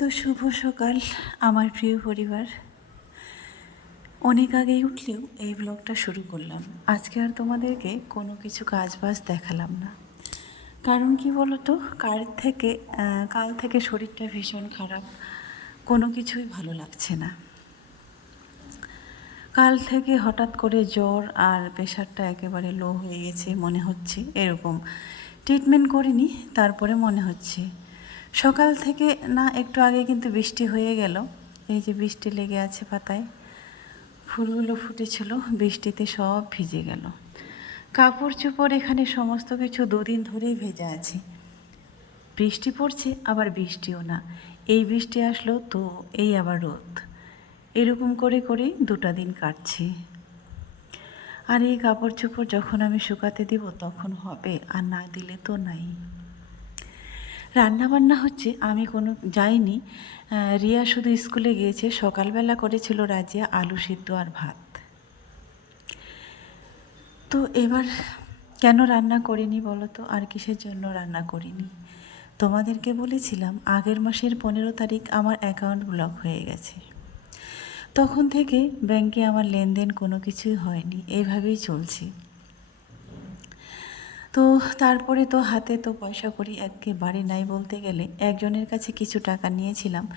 তো শুভ সকাল, আমার প্রিয় পরিবার। অনেক আগেই উঠলেও এই ব্লগটা শুরু করলাম। আজকে আর তোমাদেরকে কোনো কিছু কাজ বাজ দেখালাম না। কারণ কি বলতো, কাল থেকে কাল থেকে শরীরটা ভীষণ খারাপ। কোনো কিছুই ভালো লাগছে না। কাল থেকে হঠাৎ করে জ্বর আর প্রেশারটা একেবারে লো হয়ে গেছে মনে হচ্ছে, এরকম। ট্রিটমেন্ট করিনি, তারপরে মনে হচ্ছে। সকাল থেকে না, একটু আগে কিন্তু বৃষ্টি হয়ে গেল। এই যে বৃষ্টি লেগে আছে পাতায়, ফুলগুলো ফুটেছিল, বৃষ্টিতে সব ভিজে গেল। কাপড় চোপড় এখানে সমস্ত কিছু দুদিন ধরেই ভেজা আছে। বৃষ্টি পড়ছে, আবার বৃষ্টিও না। এই বৃষ্টি আসলো তো, এই আবার রোদ। এরকম করে করেই দুটা দিন কাটছে। আর এই কাপড় চোপড় যখন আমি শুকাতে দিব, তখন হবে, আর না দিলে তো নাই। রান্না বান্না হচ্ছে, আমি কোনো যাইনি। রিয়া শুধু স্কুলে গিয়েছে, সকালবেলা করেছিল রাজিয়া আলু সিদ্ধ আর ভাত। তো এবার কেন রান্না করিনি বলো তো? আর কিসের জন্য রান্না করিনি? তোমাদেরকে বলেছিলাম, আগের মাসের পনেরো তারিখ আমার অ্যাকাউন্ট ব্লক হয়ে গেছে। তখন থেকে ব্যাংকে আমার লেনদেন কোনো কিছুই হয়নি এইভাবেই চলছে। তো তারপরে তো হাতে তো পয়সা করি একেবারে নাই বলতে গেলে। একজনের কাছে কিছু টাকা নিয়েছিলাম।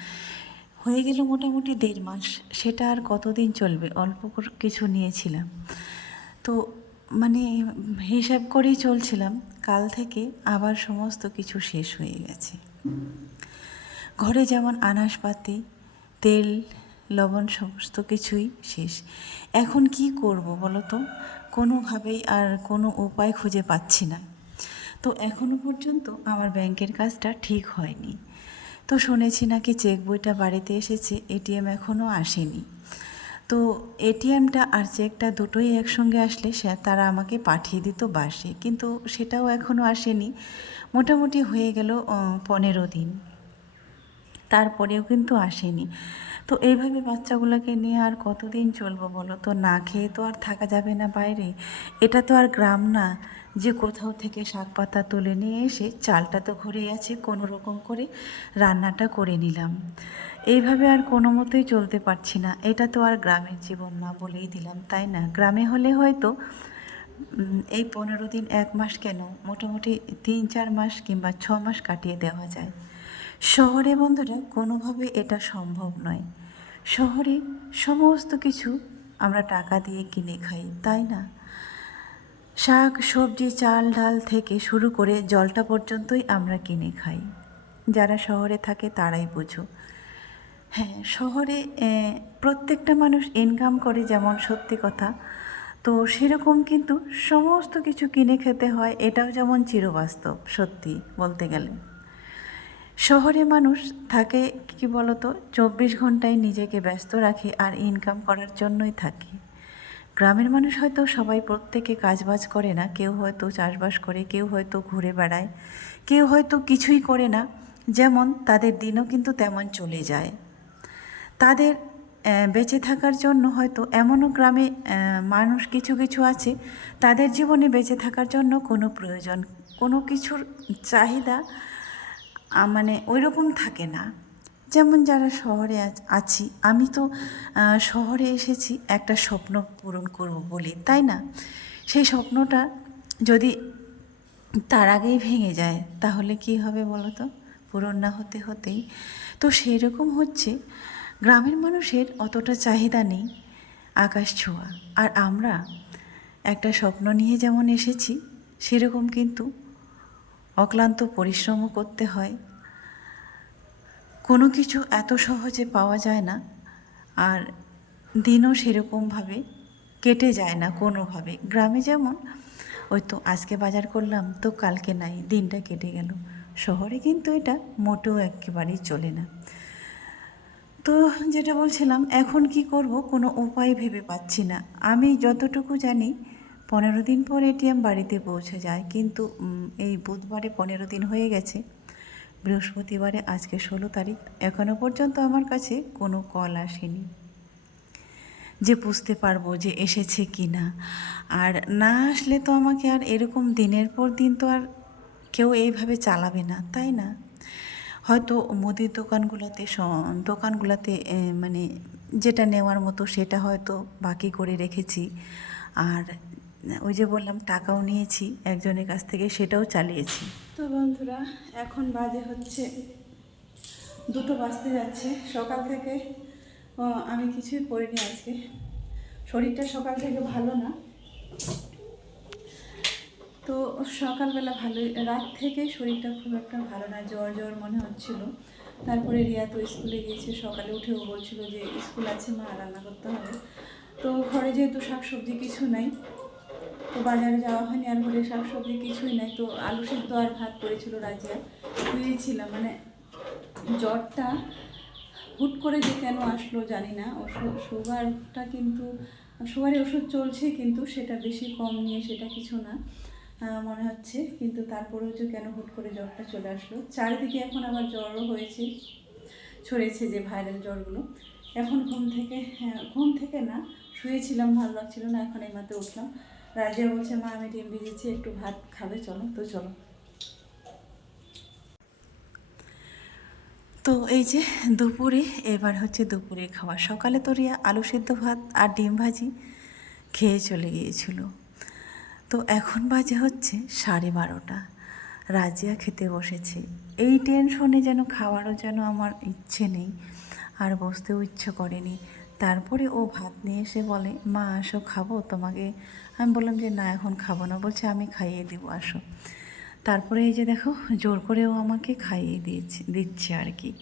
হয়ে গেল মোটামুটি দেড় মাস। সেটা আর কতদিন চলবে? অল্প কিছু নিয়েছিলাম। তো মানে হিসাব করেই চলছিলাম। কাল থেকে আবার সমস্ত কিছু শেষ হয়ে গেছে। ঘরে যেমন আনাসপাতি তেল, লবণ সমস্ত কিছুই শেষ। এখন কি করব বলো তো? কোনোভাবেই আর কোনো উপায় খুঁজে পাচ্ছি না। তো এখনও পর্যন্ত আমার ব্যাংকের কাজটা ঠিক হয়নি। তো শুনেছি নাকি চেক বইটা বাড়িতে এসেছে, এটিএম এখনও আসেনি। তো এটিএমটা আর চেকটা দুটোই একসঙ্গে আসলে সে তারা আমাকে পাঠিয়ে দিত বাসে, কিন্তু সেটাও এখনও আসেনি। মোটামুটি হয়ে গেল পনেরো দিন। তারপরেও কিন্তু আসেনি। তো এইভাবে বাচ্চাগুলোকে নিয়ে আর কতদিন চলবো বলো তো? না খেয়ে তো আর থাকা যাবে না বাইরে। এটা তো আর গ্রাম না। যে কোথাও থেকে শাক পাতা তুলে নিয়ে এসে চালটা তো ঘরে আছে, কোনো রকম করে রান্নাটা করে নিলাম। এইভাবে আর কোনো মতোই চলতে পারছি না। এটা তো আর গ্রামের জীবন না বলেই দিলাম, তাই না? গ্রামে হলে হয়তো এই পনেরো দিন, এক মাস কেন? মোটামুটি তিন চার মাস কিংবা ছ মাস কাটিয়ে দেওয়া যায়। শহরে বন্ধুরা, কোনোভাবে এটা সম্ভব নয়। শহরে সমস্ত কিছু আমরা টাকা দিয়ে কিনে খাই, তাই না? শাক, সবজি, চাল, ডাল থেকে শুরু করে জলটা পর্যন্তই আমরা কিনে খাই। যারা শহরে থাকে তারাই বোঝো। হ্যাঁ শহরে প্রত্যেকটা মানুষ ইনকাম করে যেমন সত্যি কথা, তো সেরকম কিন্তু সমস্ত কিছু কিনে খেতে হয়, এটাও যেমন চিরবাস্তব, সত্যি বলতে গেলে। শহরে মানুষ থাকে, কি বলতো, চব্বিশ ঘন্টায় নিজেকে ব্যস্ত রাখে আর ইনকাম করার জন্যই থাকে। গ্রামের মানুষ হয়তো সবাই প্রত্যেকে কাজবাজ করে না, কেউ হয়তো চাষবাস করে, কেউ হয়তো ঘুরে বেড়ায়, কেউ হয়তো কিছুই করে না, যেমন তাদের দিনও কিন্তু তেমন চলে যায়। তাদের বেঁচে থাকার জন্য হয়তো এমনও গ্রামে মানুষ কিছু কিছু আছে, তাদের জীবনে বেঁচে থাকার জন্য কোনো প্রয়োজন, কোনো কিছুর চাহিদা মানে ওই রকম থাকে না। যেমন যারা শহরে আছ- আমি তো শহরে এসেছি, একটা স্বপ্ন পূরণ করব বলে, তাই না? সেই স্বপ্নটা যদি তার আগেই ভেঙে যায়, তাহলে কি হবে বলো তো পূরণ না হতে হতেই। তো সেই রকম হচ্ছে, গ্রামের মানুষের অতটা চাহিদা নেই আকাশ ছোঁয়া। আর আমরা একটা স্বপ্ন নিয়ে যেমন এসেছি, সেরকম কিন্তু অক্লান্ত পরিশ্রমও করতে হয়। কোনো কিছু এত সহজে পাওয়া যায় না আর দিনও সেরকমভাবে কেটে যায় না কোনোভাবে। গ্রামে যেমন, ওই তো আজকে বাজার করলাম, তো কালকে নাই, দিনটা কেটে গেল। শহরে কিন্তু এটা মোটেও একেবারেই চলে না। তো যেটা বলছিলাম, এখন কি করব? কোনো উপায় ভেবে পাচ্ছি না। আমি যতটুকু জানি পনেরো দিন পর এটিএম বাড়িতে পৌঁছে যায়। কিন্তু এই বুধবারে পনেরো দিন হয়ে গেছে। বৃহস্পতিবারে আজকে ষোলো তারিখ। এখনও পর্যন্ত আমার কাছে কোনো কল আসেনি। যে বুঝতে পারব যে এসেছে কি না। আর না আসলে তো আমাকে আর এরকম দিনের পর দিন তো আর কেউ এইভাবে চালাবে না, তাই না? হয়তো মুদির দোকানগুলোতে দোকানগুলোতে মানে যেটা নেওয়ার মতো সেটা হয়তো বাকি করে রেখেছি। আর ওই যে বললাম, টাকাও নিয়েছি, একজনের কাছ থেকে সেটাও চালিয়েছি। তো বন্ধুরা, এখন বাজে হচ্ছে দুটো বাজতে যাচ্ছে, সকাল থেকে আমি কিছুই করিনি আজকে। শরীরটা সকাল থেকে ভালো না। তো সকালবেলা ভালোই, রাত থেকে শরীরটা খুব একটা ভালো না, জ্বর জ্বর মনে হচ্ছিল। তারপরে রিয়া তো স্কুলে গিয়েছে, সকালে উঠেও বলছিল যে, স্কুল আছে মা, রান্না করতে হবে। তো ঘরে যেহেতু শাকসবজি কিছু নাই তো বাজারে যাওয়া হয়নি আর ঘরে শাকসবজি কিছুই নাই। তো আলু সিদ্ধ আর ভাত করেছিল রাজিয়া। শুয়েছিলাম মানে জ্বরটা হুট করে যে কেন আসলো জানি না। সুগারটা কিন্তু সুগারের ওষুধ চলছে কিন্তু সেটা বেশি কম নিয়ে সেটা কিছু না মনে হচ্ছে। কিন্তু তারপরেও যে কেন হুট করে জ্বরটা চলে আসলো। চারিদিকে এখন আবার জ্বরও হয়েছে ছড়েছে যে ভাইরাল জ্বরগুলো। এখন ঘুম থেকে হ্যাঁ ঘুম থেকে না, শুয়েছিলাম, ভালো লাগছিল না, এখন এই মাত্র উঠলাম। রাজিয়া বলছে, মা, আমি ডিম ভিজেছি, একটু ভাত খাবে, চলো, তো চলো। তো এই যে দুপুরে, এবার হচ্ছে দুপুরে খাওয়া সকালে তো রিয়া আলু সেদ্ধ ভাত আর ডিম ভাজি খেয়ে চলে গিয়েছিল। তো এখন বাজে হচ্ছে সাড়ে বারোটা। রাজিয়া খেতে বসেছে। এই টেনশনে যেন খাওয়ারও যেন আমার ইচ্ছে নেই, আর বসতেও ইচ্ছে করেনি। তারপরে ও ভাত নিয়ে এসে বলে, মা, আসো, খাব তোমাকে। আমি বললাম যে, না, এখন খাব না। বলছে, আমি খাইয়ে দিব, আসো। তারপরে এই যে দেখো, জোর করেও আমাকে খাইয়ে দিয়েছে, দিচ্ছে আর কি।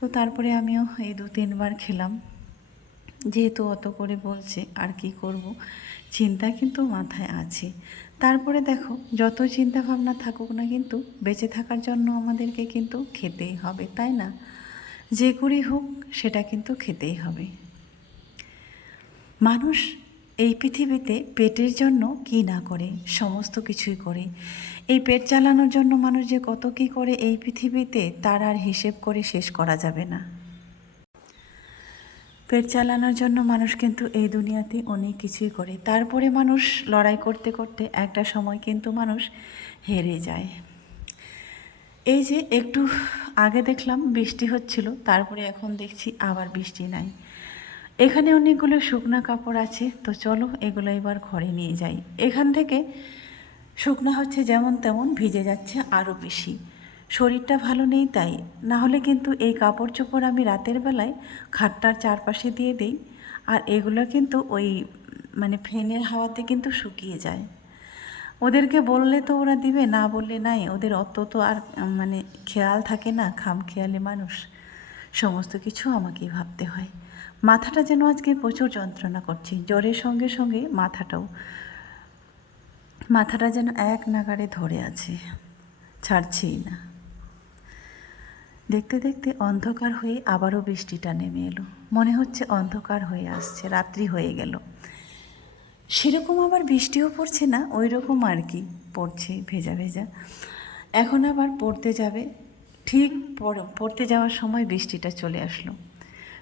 তো তারপরে আমিও এই দু তিনবার খেলাম। যেহেতু অত করে বলছে, আর কি করব? চিন্তা কিন্তু মাথায় আছে। তারপরে দেখো, যত চিন্তা ভাবনা থাকুক না কিন্তু, বেঁচে থাকার জন্য আমাদেরকে কিন্তু খেতেই হবে, তাই না? যে করেই হোক, সেটা কিন্তু খেতেই হবে। মানুষ এই পৃথিবীতে পেটের জন্য কি না করে? সমস্ত কিছুই করে। এই পেট চালানোর জন্য মানুষ যে কত কী করে, এই পৃথিবীতে তার আর হিসেব করে শেষ করা যাবে না। পেট চালানোর জন্য মানুষ কিন্তু এই দুনিয়াতে অনেক কিছুই করে। তারপরে মানুষ লড়াই করতে করতে একটা সময় কিন্তু মানুষ হেরে যায়। এই যে একটু আগে দেখলাম বৃষ্টি হচ্ছিল, তারপরে এখন দেখছি আবার বৃষ্টি নাই। এখানে অনেকগুলো শুকনো কাপড় আছে, তো চলো এগুলো এবার ঘরে নিয়ে যাই। এখান থেকে শুকনো হচ্ছে যেমন তেমন ভিজে যাচ্ছে আরও বেশি। শরীরটা ভালো নেই তাই না হলে কিন্তু এই কাপড় চোপড় আমি রাতের বেলায় খাটটার চারপাশে দিয়ে দিই, আর এগুলো কিন্তু ওই মানে ফ্যানের হাওয়াতে কিন্তু শুকিয়ে যায়। ওদেরকে বললে তো ওরা দিবে, না বললে নাই, ওদের অত তো আর মানে খেয়াল থাকে না খাম খেয়ালে মানুষ। সমস্ত কিছু আমাকেই ভাবতে হয়। মাথাটা যেন আজকে প্রচুর যন্ত্রণা করছে। জ্বরের সঙ্গে সঙ্গে মাথাটাও, মাথাটা যেন এক নাগাড়ে ধরে আছে। ছাড়ছেই না। দেখতে দেখতে অন্ধকার হয়ে আবারও বৃষ্টিটা নেমে এলো। মনে হচ্ছে অন্ধকার হয়ে আসছে, রাত্রি হয়ে গেল। সেরকম আবার বৃষ্টিও পড়ছে না ওই রকম আর কি পড়ছে, ভেজা ভেজা। এখন আবার পড়তে যাবে। ঠিক পড়- পড়তে যাওয়ার সময় বৃষ্টিটা চলে আসলো।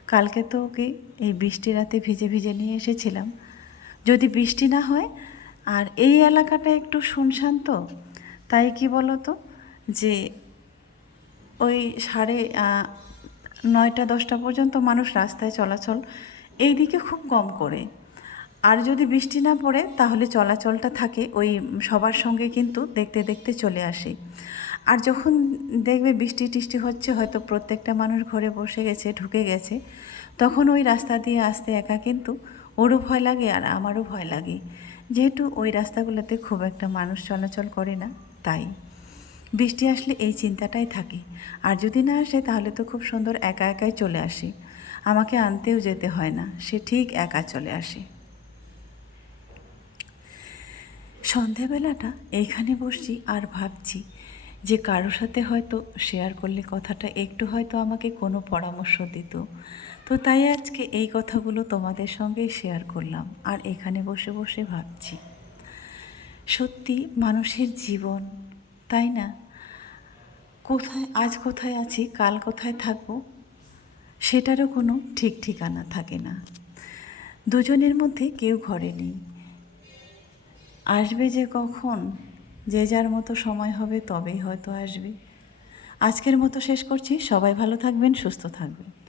কালকে তো ওকে এই বৃষ্টি রাতে ভিজে ভিজে নিয়ে এসেছিলাম। যদি বৃষ্টি না হয়, আর এই এলাকাটা একটু শুনশান তো, তাই কি বলো তো যে ওই সাড়ে নয়টা, দশটা পর্যন্ত মানুষ রাস্তায় চলাচল এই দিকে খুব কম করে। আর যদি বৃষ্টি না পড়ে, তাহলে চলাচলটা থাকে ওই সবার সঙ্গে কিন্তু দেখতে দেখতে চলে আসে। আর যখন দেখবে বৃষ্টি টিষ্টি হচ্ছে, হয়তো প্রত্যেকটা মানুষ ঘরে বসে গেছে, ঢুকে গেছে, তখন ওই রাস্তা দিয়ে আসতে একা কিন্তু ওরও ভয় লাগে আর আমারও ভয় লাগে। যেহেতু ওই রাস্তাগুলোতে খুব একটা মানুষ চলাচল করে না, তাই। বৃষ্টি আসলে এই চিন্তাটাই থাকে। আর যদি না আসে, তাহলে তো খুব সুন্দর একা একাই চলে আসে। আমাকে আনতেও যেতে হয় না, সে ঠিক একা চলে আসে। সন্ধেবেলাটা এইখানে বসছি আর ভাবছি যে কারোর সাথে হয়তো শেয়ার করলে কথাটা একটু হয়তো আমাকে কোনো পরামর্শ দিত। তো তাই আজকে এই কথাগুলো তোমাদের সঙ্গেই শেয়ার করলাম আর এখানে বসে বসে ভাবছি। সত্যি মানুষের জীবন, তাই না? কোথায়, আজ কোথায় আছি, কাল কোথায় থাকব? সেটারও কোনো ঠিক ঠিকানা থাকে না। দুজনের মধ্যে কেউ ঘরে নেই। আসবে যে কখন? যে যার মতো সময় হবে তবেই হয়তো আসবে। আজকের মতো শেষ করছি। সবাই ভালো থাকবেন, সুস্থ থাকবেন।